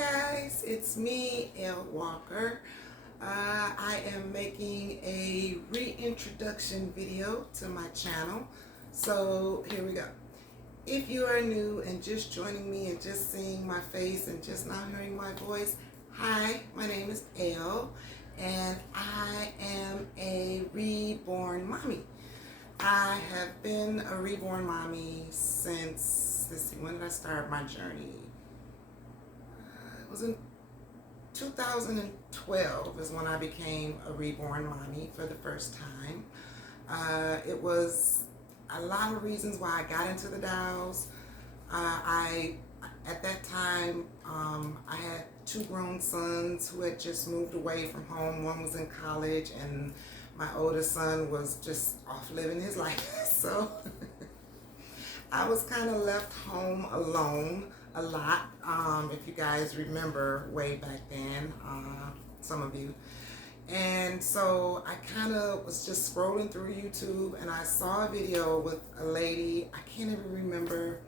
Guys, it's me, Elle Walker. I am making a reintroduction video to my channel. So here we go. If you are new and just joining me and just seeing my face and just now hearing my voice, hi, my name is Elle and I am a reborn mommy. I have been a reborn mommy since, let's see, when did I start my journey? It was in 2012 is when I became a reborn mommy for the first time. It was a lot of reasons why I got into the dolls. At that time, I had two grown sons who had just moved away from home. One was in college and my oldest son was just off living his life. So I was kind of left home alone a lot, if you guys remember way back then, some of you. And so I kind of was just scrolling through YouTube and I saw a video with a lady. I can't even remember,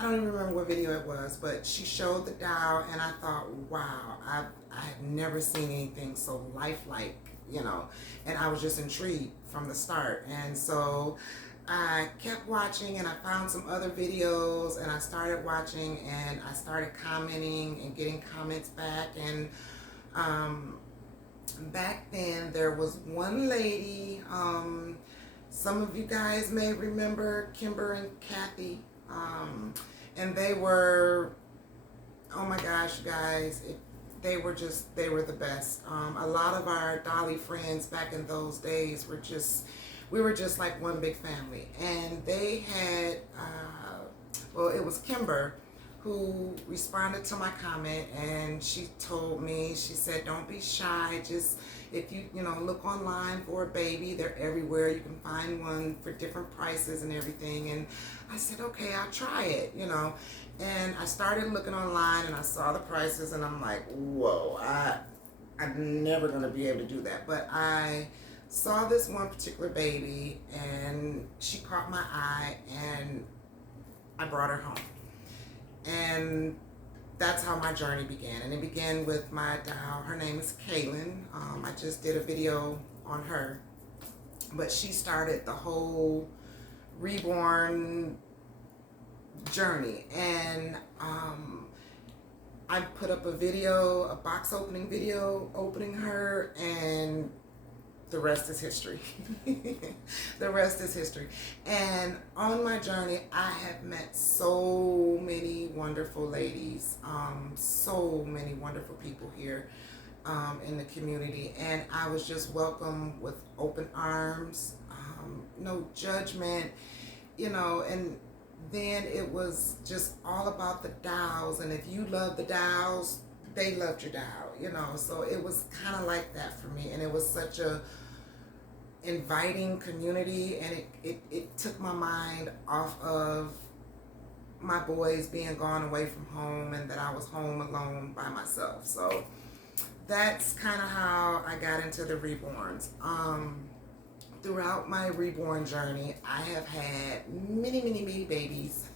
I don't even remember what video it was, but she showed the doll and I thought, wow, I had never seen anything so lifelike, you know, and I was just intrigued from the start. And so I kept watching and I found some other videos and I started watching and I started commenting and getting comments back. And back then there was one lady, some of you guys may remember Kimber and Kathy, and they were, oh my gosh, you guys, they were the best. A lot of our Dolly friends back in those days we were just like one big family. And they had, well, it was Kimber who responded to my comment and she told me, she said, don't be shy, just if you look online for a baby, they're everywhere, you can find one for different prices and everything. And I said, okay, I'll try it, and I started looking online and I saw the prices and I'm like, whoa, I'm never gonna be able to do that. But I saw this one particular baby and she caught my eye and I brought her home. And that's how my journey began. And it began with my doll. Her name is Kaylin. I just did a video on her. But she started the whole reborn journey. And I put up a box opening video, opening her, and the rest is history. The rest is history. And on my journey, I have met so many wonderful ladies, so many wonderful people here in the community. And I was just welcomed with open arms, no judgment, and then it was just all about the dolls. And if you love the dolls, they loved your doll, so it was kind of like that for me. And it was such a inviting community, and it took my mind off of my boys being gone away from home and that I was home alone by myself. So that's kind of how I got into the reborns. Throughout my reborn journey, I have had many babies.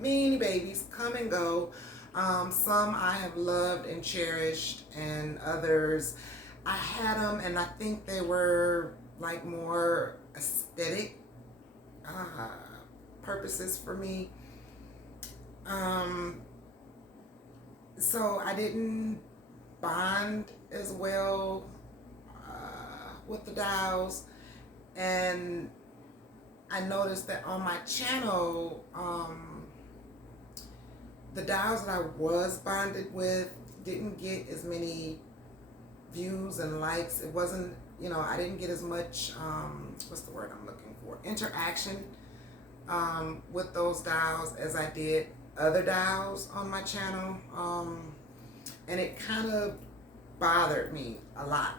Many babies come and go. Some I have loved and cherished, and others I had them and I think they were like more aesthetic purposes for me. So I didn't bond as well with the dolls. And I noticed that on my channel, the dolls that I was bonded with didn't get as many views and likes. It wasn't, I didn't get as much, what's the word I'm looking for, interaction with those dolls as I did other dolls on my channel. And it kind of bothered me a lot.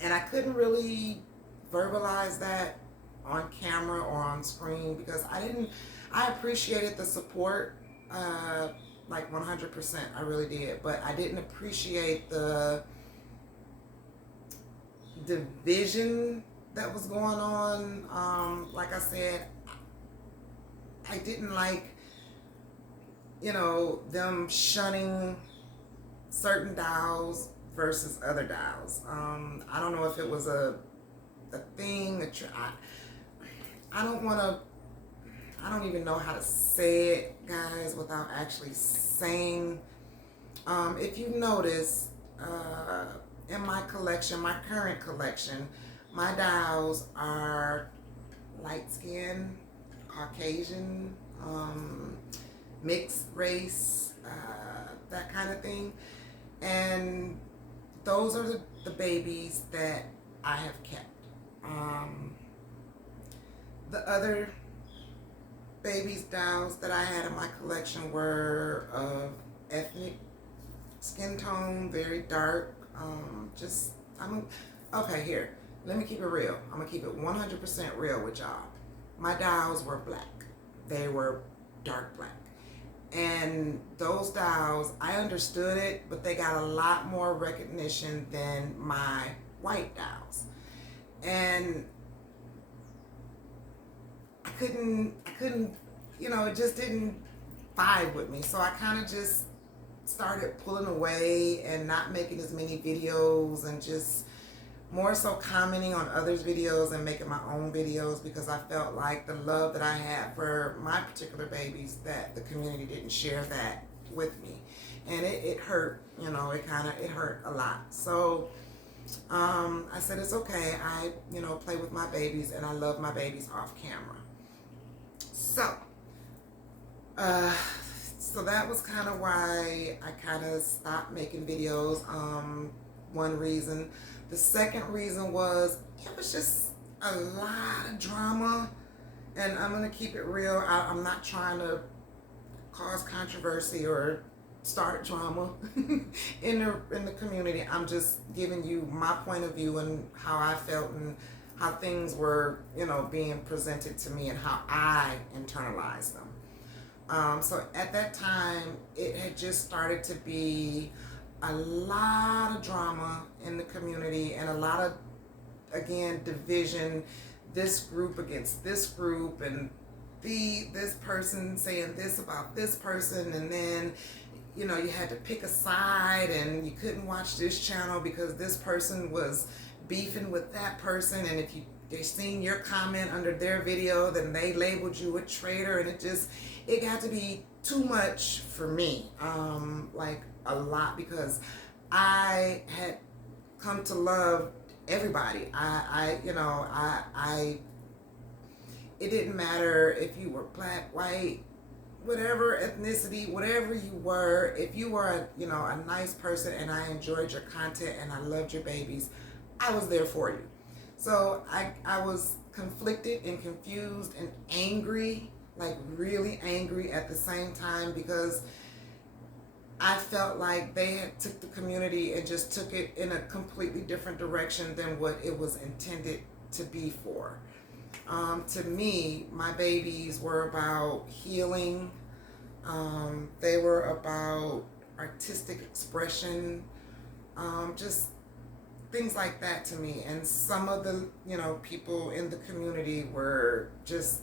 And I couldn't really verbalize that on camera or on screen because I appreciated the support, like 100%, I really did, but I didn't appreciate the division that was going on. Like I said, I didn't like them shunning certain dolls versus other dolls. I don't know if it was a thing. I don't want to. I don't even know how to say it, guys, without actually saying. If you notice, in my collection, my current collection, my dolls are light skin, Caucasian, mixed race, that kind of thing. And those are the babies that I have kept. The other babies dolls that I had in my collection were of ethnic skin tone, very dark. Okay, here. Let me keep it real. I'm gonna keep it 100% real with y'all. My dolls were black. They were dark black. And those dolls, I understood it, but they got a lot more recognition than my white dolls. And I couldn't, it just didn't vibe with me. So I kind of just started pulling away and not making as many videos and just more so commenting on others' videos and making my own videos, because I felt like the love that I had for my particular babies, that the community didn't share that with me. And it hurt, it hurt a lot. So I said, it's okay. I, play with my babies and I love my babies off camera. So that was kind of why I kind of stopped making videos. One reason. The second reason was it was just a lot of drama, and I'm gonna keep it real. I'm not trying to cause controversy or start drama in the community. I'm just giving you my point of view and how I felt and how things were, being presented to me and how I internalized them. So at that time, it had just started to be a lot of drama in the community and a lot of, again, division, this group against this group, and this person saying this about this person, and then you had to pick a side and you couldn't watch this channel because this person was beefing with that person, and if they seen your comment under their video, then they labeled you a traitor, and it got to be too much for me, like a lot, because I had come to love everybody. It didn't matter if you were black, white, whatever ethnicity, whatever you were. If you were a nice person and I enjoyed your content and I loved your babies, I was there for you. So I was conflicted and confused and angry, like really angry at the same time, because I felt like they had took the community and just took it in a completely different direction than what it was intended to be for. To me, my babies were about healing. They were about artistic expression, just things like that to me. And some of the, people in the community were just,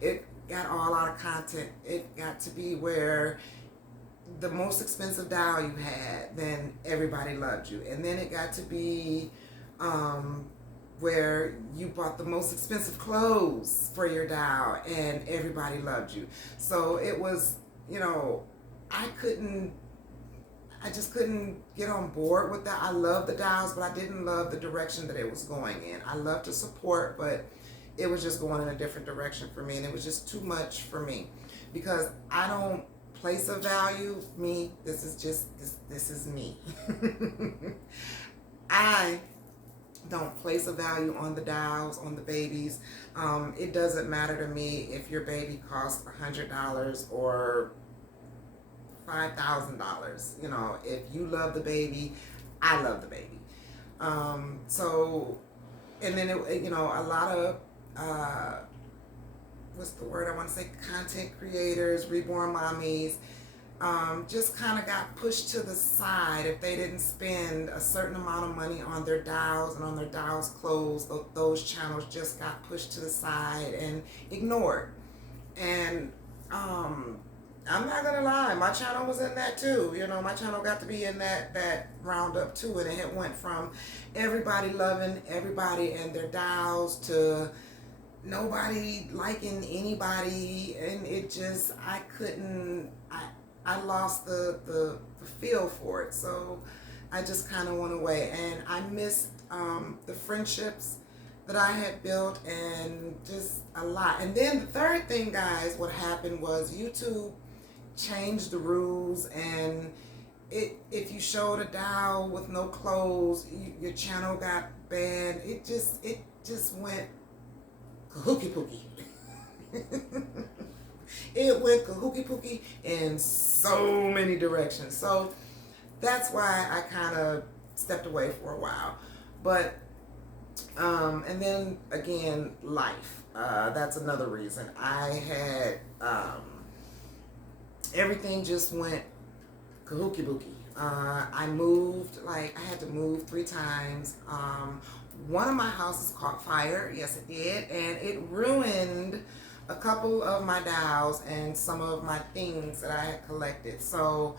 it got all out of content. It got to be where the most expensive doll you had, then everybody loved you. And then it got to be where you bought the most expensive clothes for your doll and everybody loved you. So it was, I just couldn't get on board with that. I love the dolls, but I didn't love the direction that it was going in. I love to support, but it was just going in a different direction for me, and it was just too much for me, because I don't place a value. This is me. I don't place a value on the dolls, on the babies. It doesn't matter to me if your baby costs $100 or $5,000. If you love the baby, I love the baby. And then a lot of what's the word I want to say? Content creators, reborn mommies, just kind of got pushed to the side. If they didn't spend a certain amount of money on their dolls and on their dolls' clothes, those channels just got pushed to the side and ignored. And I'm not gonna lie, my channel was in that too. You know, my channel got to be in that roundup too, and it went from everybody loving everybody and their dials to nobody liking anybody, and it just I couldn't. I lost the feel for it, so I just kind of went away, and I missed the friendships that I had built, and just a lot. And then the third thing, guys, what happened was YouTube changed the rules, and if you showed a doll with no clothes, your channel got banned. It just went kahooky pooky. It went kahooky pooky in so many directions. So that's why I kind of stepped away for a while. But and then again, life. That's another reason. I had everything just went kahooky booky. I moved, like I had to move 3 times. One of my houses caught fire. Yes, it did, and it ruined a couple of my dolls and some of my things that I had collected. So,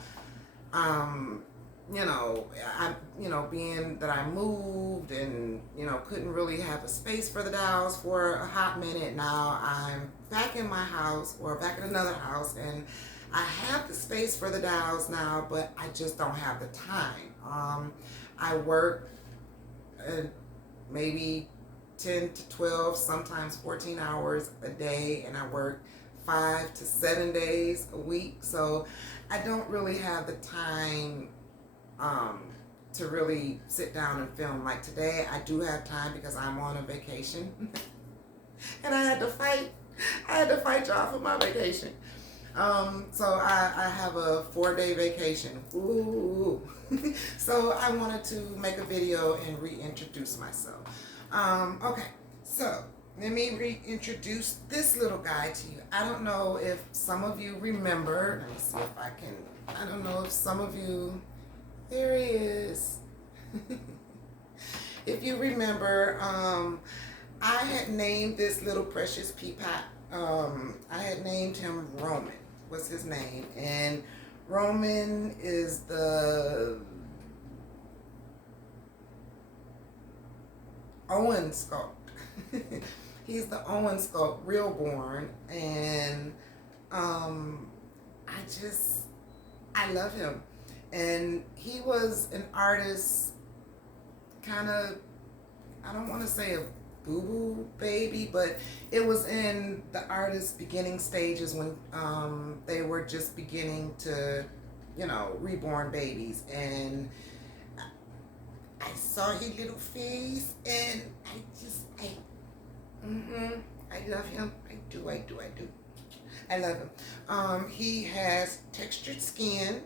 being that I moved and couldn't really have a space for the dolls for a hot minute. Now I'm back in my house or back in another house, and I have the space for the dolls now, but I just don't have the time. I work maybe 10 to 12, sometimes 14 hours a day, and I work 5 to 7 days a week. So I don't really have the time to really sit down and film. Like today, I do have time because I'm on a vacation, and I had to fight y'all for my vacation. So I have a 4-day vacation. Ooh. So I wanted to make a video and reintroduce myself. Okay, so let me reintroduce this little guy to you. I don't know if some of you remember. Let me see if I can. I don't know if some of you. There he is. If you remember, I had named this little precious pea pot. I had named him Roman. Was his name, and Roman is the Owen sculpt. He's the Owen sculpt, real born, and I love him. And he was an artist, kind of, I don't want to say a boo-boo baby, but it was in the artist's beginning stages when they were just beginning to, reborn babies. And I saw his little face, and I love him. I do. I love him. He has textured skin,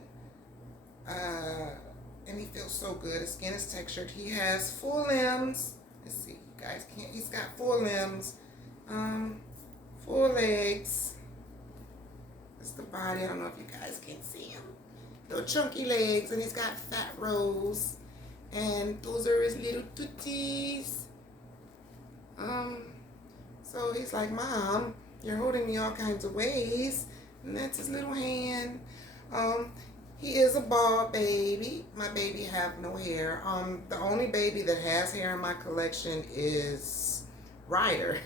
and he feels so good. His skin is textured. He has full limbs. Let's see, you guys can't. He's got full limbs, full legs. That's the body. I don't know if you guys can see him. Little chunky legs, and he's got fat rolls, and those are his little tooties. So he's like, Mom, you're holding me all kinds of ways, and that's his little hand. He is a bald baby. My baby have no hair. The only baby that has hair in my collection is Ryder.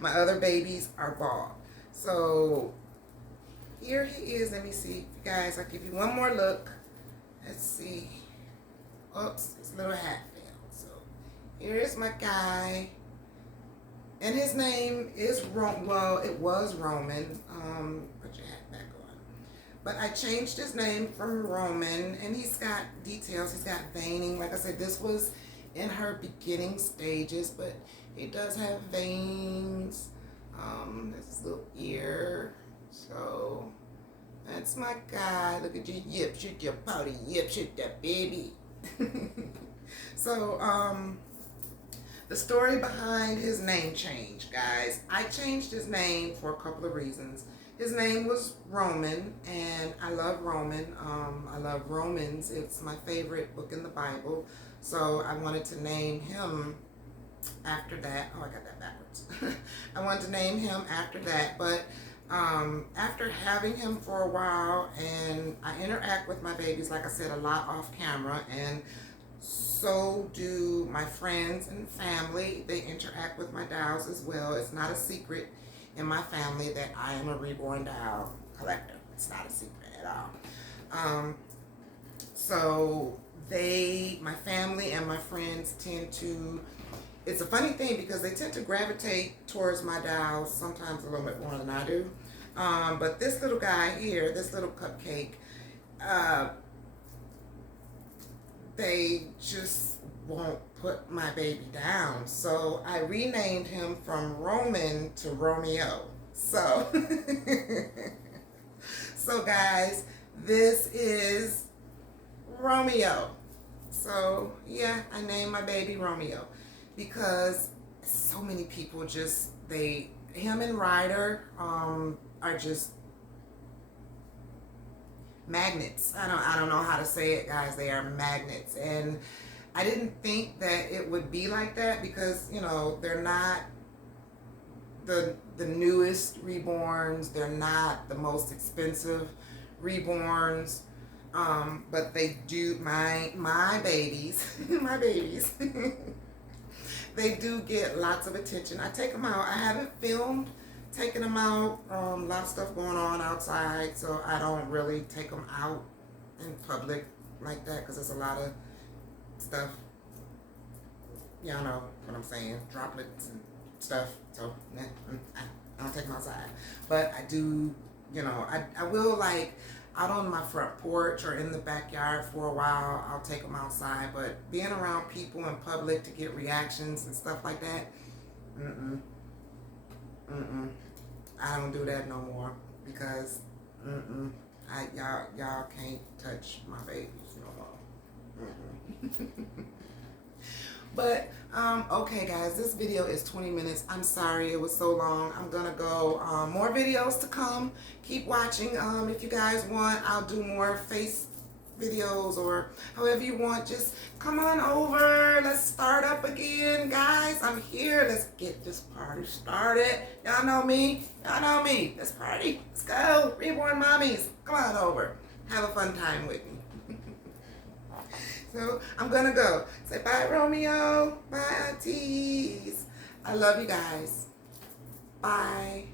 My other babies are bald. So here he is. Let me see, you guys. I'll give you one more look. Let's see. Oops, his little hat fell. So here's my guy. And his name is it was Roman. Put your hat back on. But I changed his name from Roman, and he's got details. He's got veining. Like I said, this was in her beginning stages, but he does have veins. There's his little ear. So that's my guy. Look at your yip, shoot your pouty yip, shoot that baby. So, the story behind his name change, guys. I changed his name for a couple of reasons. His name was Roman, and I love Roman. I love Romans. It's my favorite book in the Bible. So I wanted to name him after that. Oh, I got that backwards. I wanted to name him after that, but After having him for a while, and I interact with my babies, like I said, a lot off camera, and so do my friends and family. They interact with my dolls as well. It's not a secret in my family that I am a reborn doll collector. It's not a secret at all. So my family and my friends tend to, it's a funny thing because they tend to gravitate towards my dolls sometimes a little bit more than I do. But this little guy here, this little cupcake, they just won't put my baby down. So I renamed him from Roman to Romeo. So, so guys, this is Romeo. So yeah, I named my baby Romeo because so many people just, him and Ryder are just magnets. I don't know how to say it, guys. They are magnets, and I didn't think that it would be like that because, you know, they're not the newest reborns. They're not the most expensive reborns. But they do, my babies, my babies, they do get lots of attention. I take them out. I haven't filmed taking them out. A lot of stuff going on outside, so I don't really take them out in public like that because there's a lot of stuff. Y'all know what I'm saying, droplets and stuff. So I don't take them outside, but I do. You know, I will, like, out on my front porch or in the backyard for a while. I'll take them outside, but being around people in public to get reactions and stuff like that, I don't do that no more because y'all can't touch my babies no more. But okay guys, this video is 20 minutes. I'm sorry it was so long. I'm gonna go, more videos to come. Keep watching. If you guys want, I'll do more face videos or however you want. Just come on over. Let's start up again, guys. I'm here. Let's get this party started. Y'all know me. Y'all know me. Let's party. Let's go. Reborn mommies. Come on over. Have a fun time with me. So I'm gonna go. Say bye, Romeo. Bye, aunties. I love you guys. Bye.